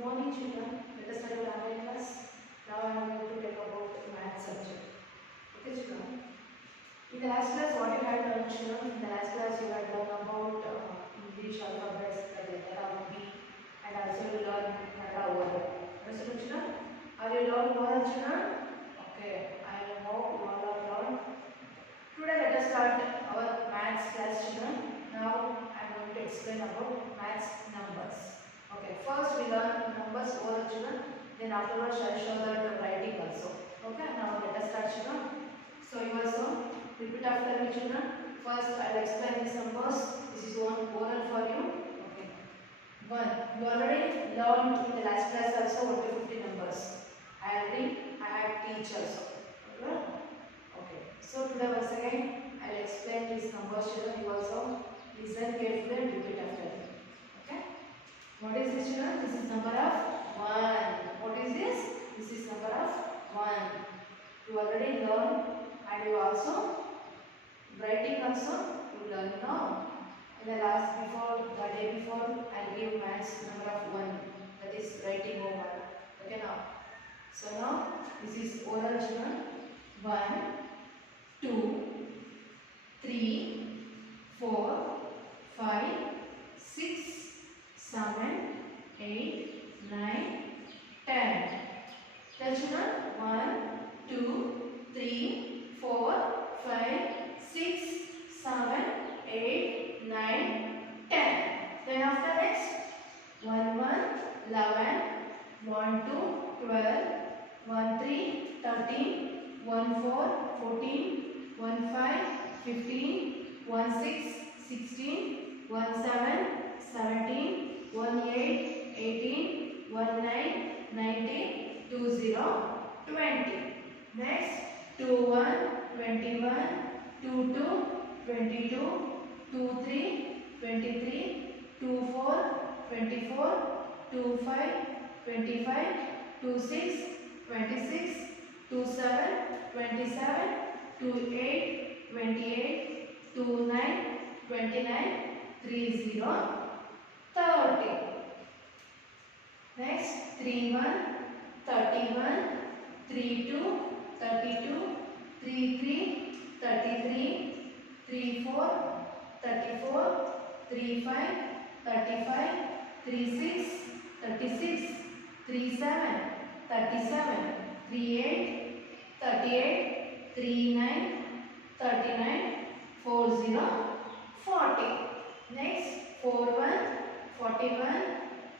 morning children, let us start our online class. Now I am going to talk about math subject. Okay children. In the last class what you had learned children? In the last class you had learned about English alphabets, the letter of B, and also you learned letter over. Understood children? Are you learned well children? Okay, I will hope you all are learned. Today let us start our maths class children. Now I am going to explain about maths numbers. Okay, first we learn numbers over children, then afterwards I will show that writing also. Okay, now let us start children. So you also repeat after me children. First I will explain these numbers. This is one oral for you. Okay. 1. You already learned in the last class also 1 to 50 numbers. I had teach also. Okay. Okay. So today once again I will explain these numbers children. You also listen carefully and repeat after me. Okay. What is this children? This is number of 1. What is this? This is number of 1. You already learned and you also writing also you learn now. In the last the day before I will give maths number of 1. That is writing over. Okay now. So now this is oral children. 1, 2, 3, 4, 5, 6, 7, 8, 9, 10. Tell children 1, 2, 3, 4, 5, 6, 7, 8, 9, 10. Then after next 1, 1, 11, 1, 2, 12, 1, 3, 13, 1, 4, 14, 1, 5, 15, 1, 6, 16, 1, 7, 17, 1, 8, 18, 1, 9, 19, 2, 0, 20. Next 2, 1, 21, 2, 2, 22, 2, 3, 23, 2, 4, 24, 2, 5, 25, 2, 6, 26, 2, 7, 27, 2, 8, 28, 2, 9, 29, 3, 0, 30. Next 3, 1, 31, 3, 2, 32, 3, 3, 33, 3, 4, 34, 3, 5, 35, 3, 6, 36, 3, 7, 37, 3, 8, 38, 3, 9, 39, 4, 0, 40. Next 4, 1, 41,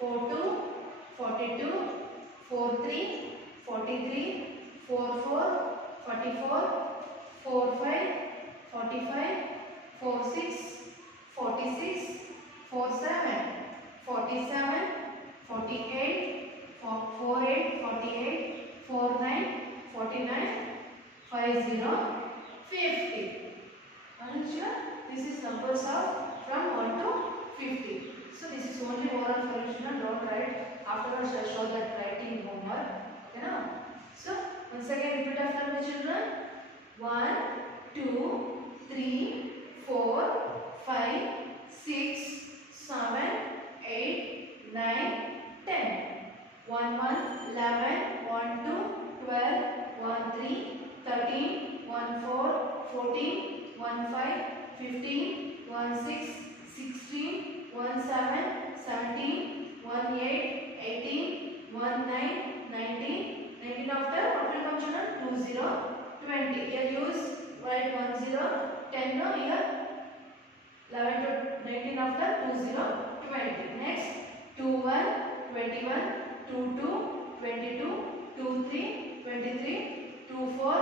4, 2, 42, 4, 3, 43, 4, 4, 44, 4, 5, 45, 4, 6, 46, 4, 7, 47, 48, 4, 8, 48, 4, 9, 49, 5, 0, 50. Sure? This is numbers of from 1 to 50. So this is only oral for you children. Don't write. Afterwards I show that writing homework. Okay now? So once again repeat after me children. 1, 2, 3, 4, 5, 6, 7, 8, 9, 10. 1, 1, 11, 1, 2, 12, 1, 3, 13, 1, 4, 14, 1, 5, 15, 1, 6, 16, 1, 7, 17, 1, 8, 18, 1, 9, 19, 19 after what will come children? 2, 0, 20. Here use write 1, 0, 10 no here 11 to 19 after 2, 0, 20. Next 2, 1, 21, 2, 2, 22, 2, 3, 23, 2, 4,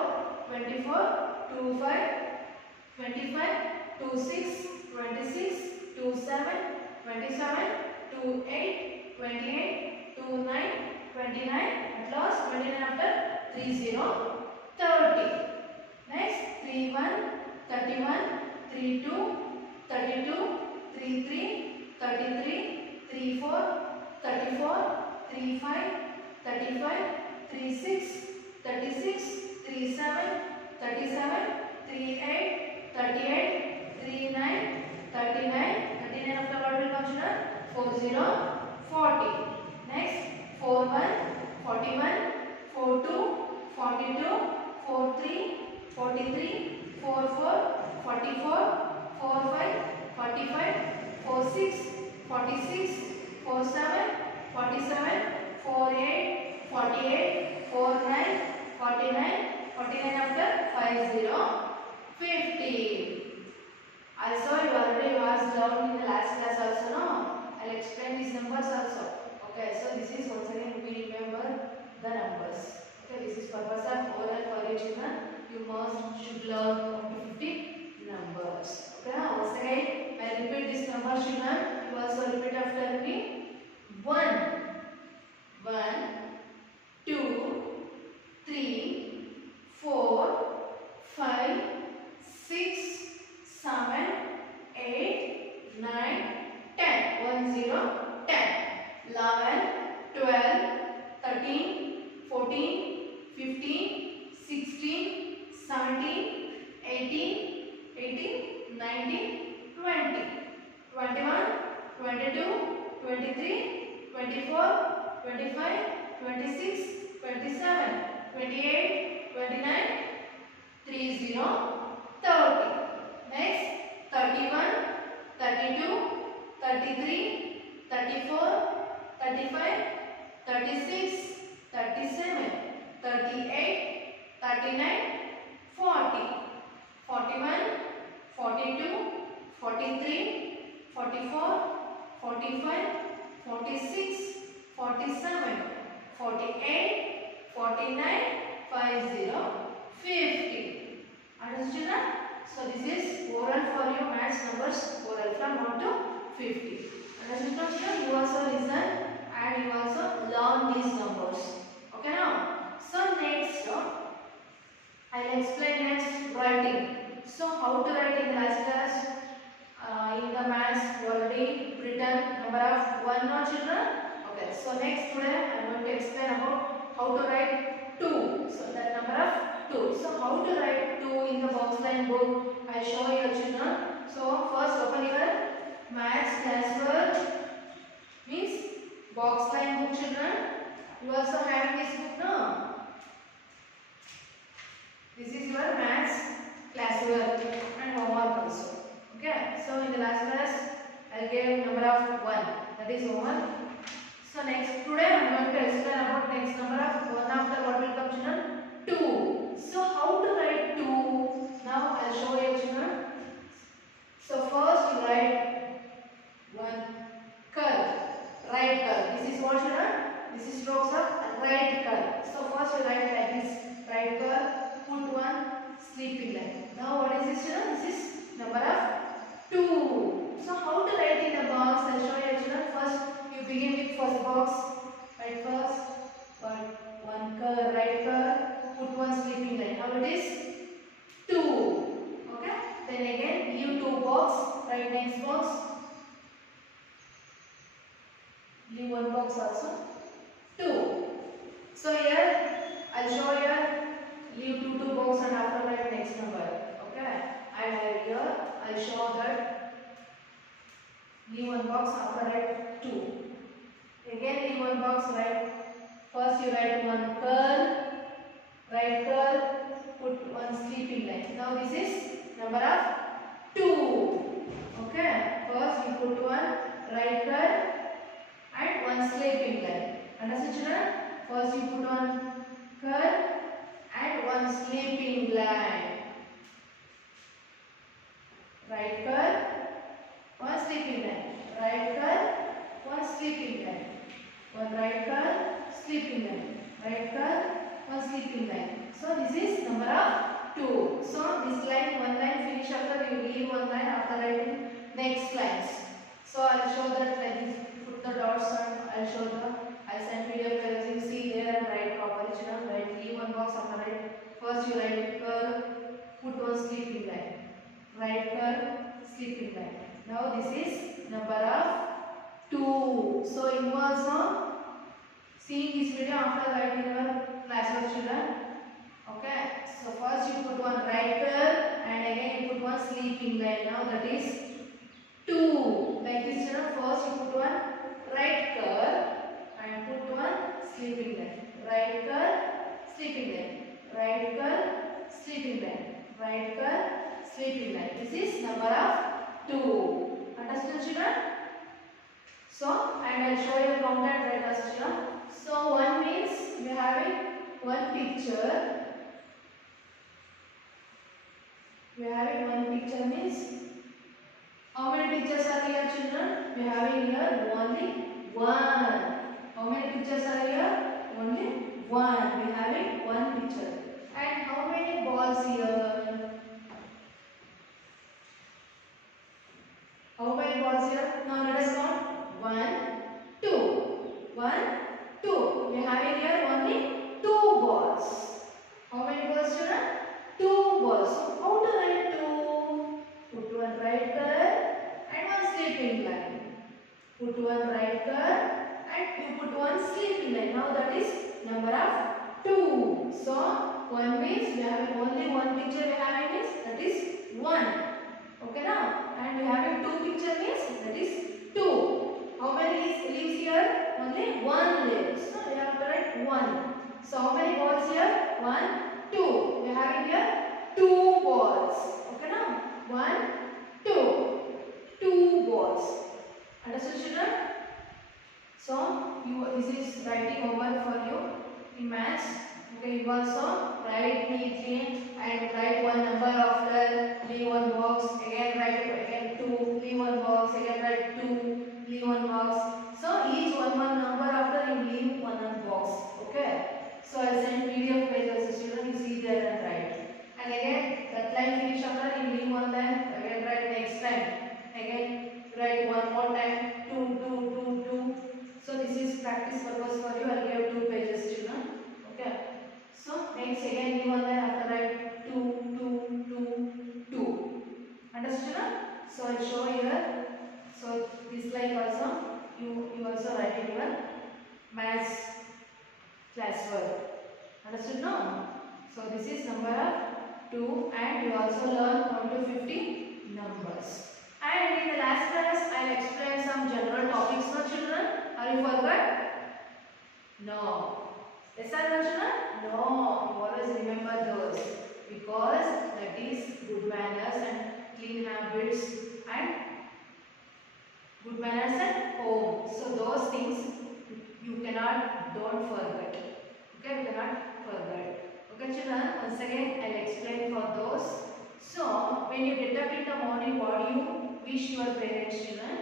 24, 2, 5, 25, 2, 6, 26, 2, 7, 27, 2, 8, 28, 2, 9, 29, at last 29 after 3, 0, 30. Next 3, 1, 31, 3, 2, 32, 3, 3, 33, 3, 4, 34, 3, 5, 35, 3, 6, 36, 3, 7, 37, 3, 8, 38, 3, 9, 39, 39 after what will come children? 4, 0, 40. Next 48, 49, 49, 49 after 50, 50. Also, you already was down in the last class also, no? I'll explain these numbers also. Okay, so this is once again we remember the numbers. Okay, this is purpose of oral for your children. You should learn up to 50 numbers. Okay, now once again I repeat this number, children. You also repeat after me. 1, 2, 3, 4, 5, 6, 7, 8, 9, 10. 1, 0, 10. 11, 12, 13, 14, 15, 16, 17, 18, 19, 20, 21, 22, 23, 24, 25, 26, 27, 28, 29, 30, 30. Next, 31, 32, 33, 34, 35, 36, 37, 38, 39, 40, 41, 42, 43, 44, 45, 46, 47, 48, 49, 50, 50. Understood? So this is oral for your maths numbers, oral from 1 to 50. Understood? You also listen and you also learn these numbers. Okay now? So next, I'll explain next writing. So how to write in the last class? In the maths, you already written number of 1, no children? Okay. So next today I am going to explain about how to write 2. So that number of 2. So how to write 2 in the box line book? I show you children. So first open your maths classwork, means box line book children. You also have this book, no? This is your maths classwork and homework also. Okay. So in the last class I gave number of 1. That is homework. So next today I am going to explain about next number of 1 after what will come children? 2. So how to write 2? Now I will show you children. So first you write 1 curve, right curve. This is what children? This is strokes of right curve. So first you write like this, right curve, put 1 sleeping line. Now what is this children? This is number of 2. So how to write in the box? I will show you children. First you begin with first box. Write first, 1 curve, right curve, put 1 sleeping line. Now it is 2. Okay. Then again leave 2 box, write next box. Leave 1 box also. 2. So here I will show you leave 2 box and after write next number. Okay. And here I will show that leave 1 box after write 2. Again leave 1 box, write first you write 1 curve, right curve, put 1 sleeping line. Now this is number of 2. Okay. First you put 1 right curve and 1 sleeping line. Understood children? First you put 1 curve and 1 sleeping line. Right curve, 1 sleeping line. Right curve, 1 sleeping line. 1 right curve, sleeping line. Right curve, 1 sleeping line. So this is number of 2. So this line, 1 line finish after you leave 1 line after writing next lines. So I will show that like this. Put the dots and I will show I will send PDF files. You see there and write properly children. Write leave 1 box after write. First you write curve, put 1 sleeping line. Right curve, sleeping line. Now this is number of 2. So you also see this video after writing your classwork children. Okay. So first you put 1 right curve and again you put 1 sleeping line. Now that is 2. Like this children. First you put 1 right curve and put 1 sleeping line. Right curve, sleeping line. Right curve, sleeping line. Right curve, sleeping line. This is number of 2. Understood children? So, and I will show you count and write as children. So one means we are having one picture. We are having one picture means how many pictures are here, children? We are having here only one. How many pictures are here? Only one. We are having one picture. And how many balls here? How many balls here? Now let us count. 1, 2. 1, 2. We are having here only 2 balls. How many balls, children? 2 balls. So how to write 2? Put one right curve and one sleeping line. Put one right curve and you put one sleeping line. Now that is number of 2. So 1 means we have only one picture we have means that is 1. Okay now? And we having 2 picture means that is 2. How many leaves here? Only 1 leaf. So we have to write 1. So how many balls here? 1, 2. We are having here 2 balls. Okay now? 1, 2. 2 balls. Understood, children? So this is writing homework for you in maths. Okay, you also write neatly and write one number after, leave one box, again write again 2, leave one box, again write 2, leave one box. So each one number after you leave one box. Okay. So I'll send PDF pages so children you see there and write. And again that line finish after you leave one line, again write next time. Again write one more time, 2, 2, 2, 2. So this is practice purpose for you. I'll give 2 pages, children. Okay. So next again you one line after write 2, 2, 2, 2. Understood? So I'll show here. So this line also you also write in your maths classwork. Understood now? So this is number of 2 and you also learn 1 to 50 numbers. And in the last class I will explain some general topics now, children. Are you forgot? No. Yes or no, children? No. You always remember those because that is good manners and clean habits and good manners at home. So those things you cannot, don't forget. Okay, you cannot forget. Okay, children, once again I will explain for those. So when you get up in the morning, what do you wish your parents, children?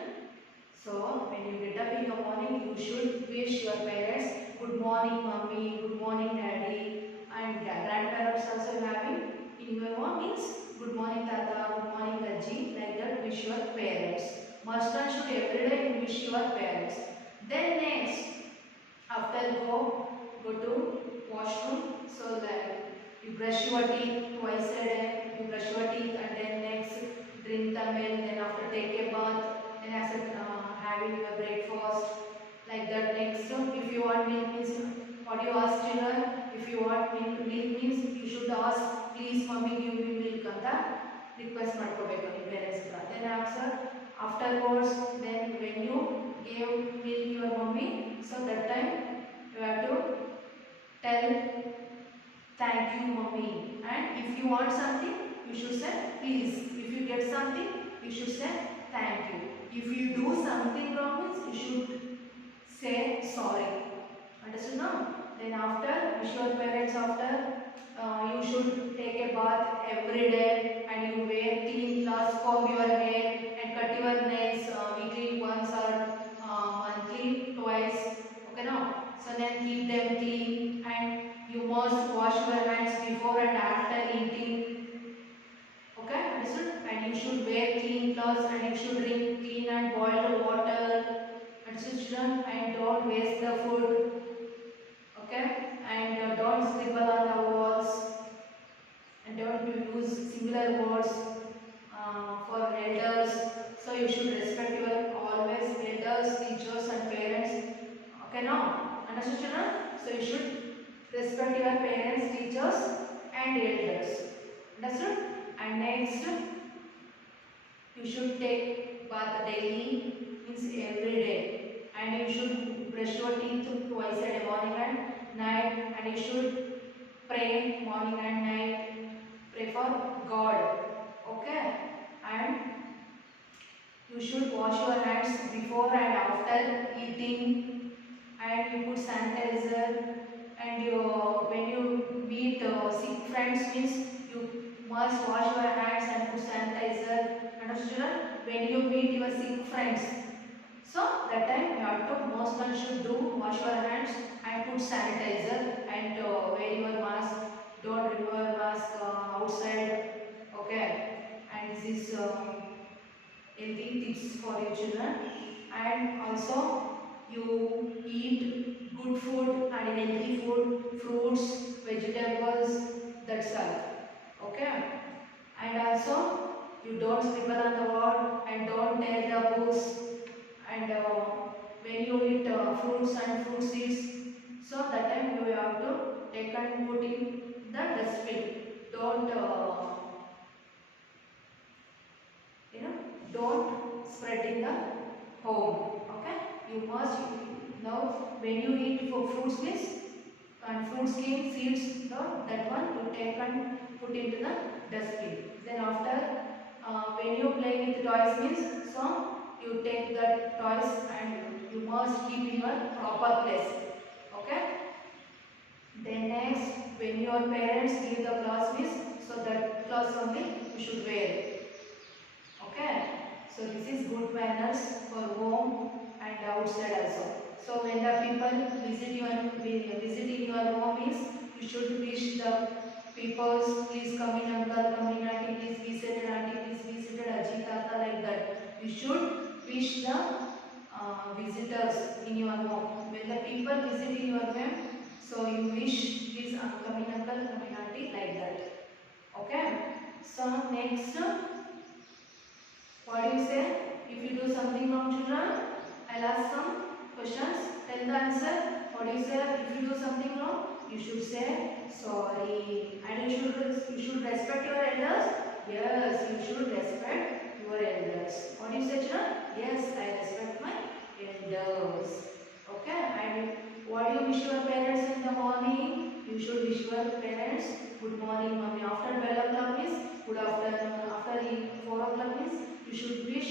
So when you get up in the morning, you should wish your parents, good morning mommy, good morning daddy, and grandparents also having in your home means good morning tata, good morning Ajji, like that wish your parents. Must and should every day you wish your parents. Then next, after go to washroom. So like you brush your teeth twice a day. You brush your teeth and then next drink the milk. Then after take a bath. Then after having your breakfast. Like that next. So if you want milk means what you ask children. If you want milk means you should ask please mommy give me milk anta request ಮಾಡ್ಕೋಬೇಕು ನಿಮ್ಮ parents ಹತ್ರ. Then afterwards then when you gave milk your mommy, so that time you have to tell thank you mommy, and if you want something you should say please. If you get something you should say thank you. If you do something wrong means you should say sorry. Understood now? Then after wish your parents after you should take a bath every day and you wear clean clothes, comb your hair and cut your nails weekly once or monthly twice. Okay now? So then keep them clean and you must wash your hands before and after eating. Okay? Understood? And you should wear clean clothes and you should drink clean and boiled water. Understood, children? And don't waste the food. Okay? And don't scribble on the walls. And don't use singular words for elders. So you should respect your always elders, teachers and parents. Okay now? Understood, children? So you should respect your parents, teachers and elders. Understood? And next, you should take bath daily, means every day. And you should brush your teeth twice a day, morning and night. And you should pray morning and night. Pray for God. Okay? And you should wash your hands before and after eating. and you put sanitizer, and when you meet sick friends means you must wash your hands and put sanitizer. Understood, children? When you meet your sick friends, so that time you have to, most one should do wash your hands and put sanitizer and wear your mask. Don't remove your mask outside. Okay, and this is healthy tips for your children. And also you eat good food and healthy food, fruits, vegetables. That's all. Okay, and also you don't scribble on the wall and don't tear the books, and when you eat fruits and fruit seeds, so that time you have to take and put in the dustbin. Don't you know don't spread in the home. Okay, you must, now when you eat for fruits means and fruit skin seeds, no, that one you take and put into the dustbin. Then after when you play with toys means, so you take the toys and you must keep in your proper place. Okay, then next, when your parents give the clothes means, so that clothes only you should wear. Okay, so this is good manners for home and outside also. So when the people visit in your home means, you should wish the people, please come in uncle, come in auntie, please be seated auntie, please be seated aji tata, like that. You should wish the visitors in your home. When the people visit in your home, so you wish please come in uncle, come in auntie, like that. Okay. So next. What do you say? If you do something wrong, children, I'll ask some questions. Tell the answer. What do you say? If you do something wrong, you should say sorry. And you should respect your elders. Yes, you should respect your elders. What do you say, children? Yes, I respect my elders. Okay. And what do you wish your parents in the morning? You should wish your parents good morning, mommy. After 12 o'clock means good afternoon. After 4 o'clock means you should wish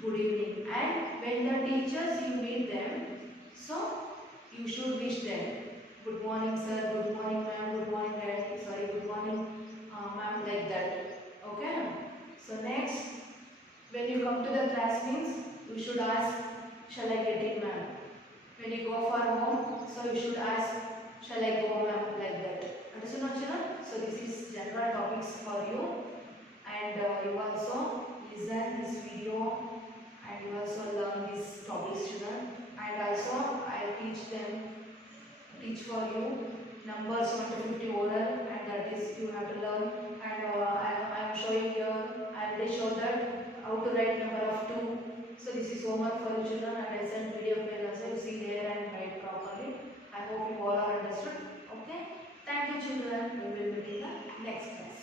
good evening. And when the teachers you meet them, so you should wish them good morning sir, good morning ma'am, good morning daddy, sorry, good morning ma'am, like that. Okay. So next, when you come to the class means, you should ask, shall I get in ma'am? When you go for home, so you should ask, shall I go ma'am, like that. Understood, no, children? So this is general topics for you, and you also listen this video, and you also learn these topics, children. And also I teach for you numbers 1 to 50 oral, and that is you have to learn. And I am showing here, I will show that how to write number of 2. So this is homework for you, children, and I send video mail also. You see there and write properly. I hope you all are understood. Okay. Thank you, children. We will meet in the next class.